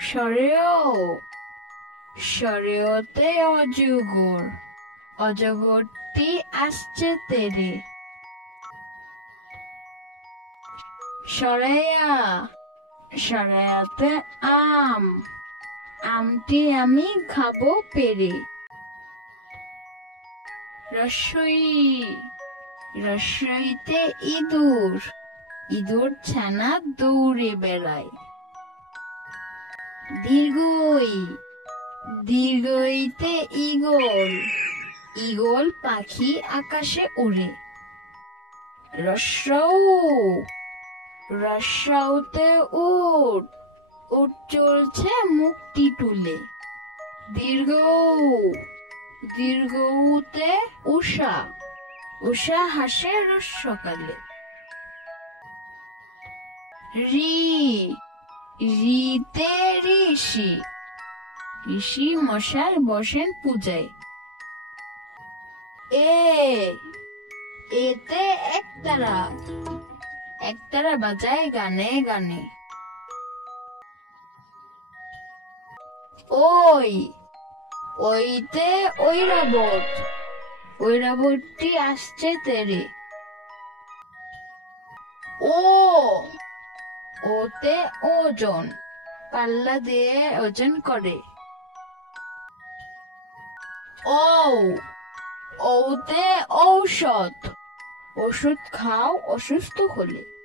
সরেও, সরেওতে অজগর, অজগরটি আসছে তেরে। সরাইয়া, সরাইয়াতে আম, আমটি আমি খাবো পেরে। রসই, রসইতে ইঁদুর, ইঁদুর ছানা দৌড়ে বেড়ায়। দীর্ঘই, দীর্ঘইতে ঈগল, ঈগল পাখি আকাশে ওড়ে। রস্যৌ, রস্যৌতে উট, উট চলছে মুক্তি তুলে। দীর্ঘৌ, দীর্ঘউতে উষা, উষা হাসে রোজ সকালে। রি, রিতে ঋষি, ঋষি মশাই বসেন পূজায়। এ, এতে একতারা, একতারা বাজায় গানে গানে। ওই, ওইতে ঐরাবত, ঐরাবতটি আসছে তেরে। ও, ওতে ওজন, পাল্লা দিয়ে ওজন করে। ও, ওতে ঔষধ, ওষুধ খাও অসুস্থ হলে।